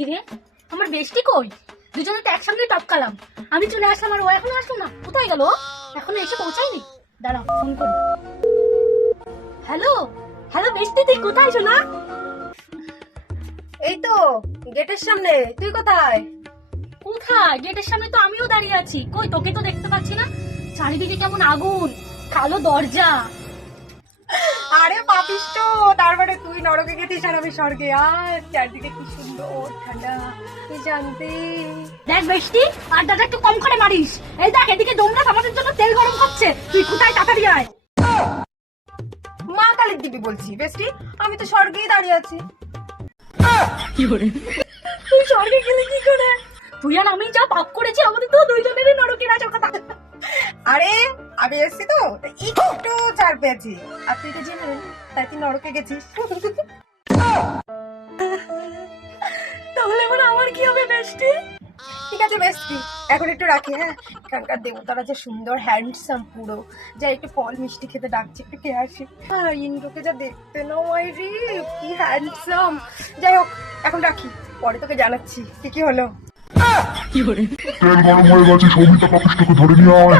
কিরে আমার বেস্টি কই? দুজনে তো একসঙ্গে টপকালাম। আমি চলে আসলাম আর ও এখনো আসলো না। কোথায় গেল? এখনো এসে পৌঁছায়নি। দাঁড়াও ফোন করি। হ্যালো হ্যালো বেস্টি, তুই কোথায় শোনা? এই তো গেটের সামনে। তুই কোথায়? কোথায়? গেটের সামনে তো আমিও দাঁড়িয়ে আছি। কই তোকে তো দেখতে পাচ্ছি না। চারিদিকে কেমন আগুন, কালো দরজা। আরে পাপিষ্ট, তারপরে তুই নরকে গেছিস আর আমি স্বর্গে। আর চারদিকে কি সুন্দর ঠান্ডা, তুই জানতি? দেখ বেস্টি, আড্ডাটা একটু কম করে মারিস। এই দেখ এদিকে ডোমরাস আমাদের জন্য তেল গরম করছে। তুই কোথায়? তাড়াতাড়ি আয়। মা কালীর দিবি বলছি বেস্টি, আমি তো স্বর্গেই দাঁড়িয়ে আছি। তুই স্বর্গে গেলি কি করে? তুই আর আমি যা পাপ করেছি, আমাদের তো দুইজনেরই নরকে নাচার কথা। আরে আমি এসছি তো তাই একটু ছাড় পেয়েছি। আর তুই তো জেনে নিলি, তাই তুই নরকে গেছিস। তাহলে এবার আমার কি হবে বেস্টি? ঠিক আছে বেস্টি, এখন একটু রাখি। হ্যাঁ, এখানকার দেবতারা যে সুন্দর হ্যান্ডসাম, পুরো যা একটু ফল মিষ্টি খেতে ডাকছে, একটু খেয়ে আসি। আর ইন্দ্রকে যা দেখতে না মাইরি, কি হ্যান্ডসাম। যাই হোক এখন রাখি, পরে তোকে জানাচ্ছি কি কি হলো। তেল গরম হয়ে গেছে, সৌমিতা পাপিষ্টকে ধরে নিয়ে আয়।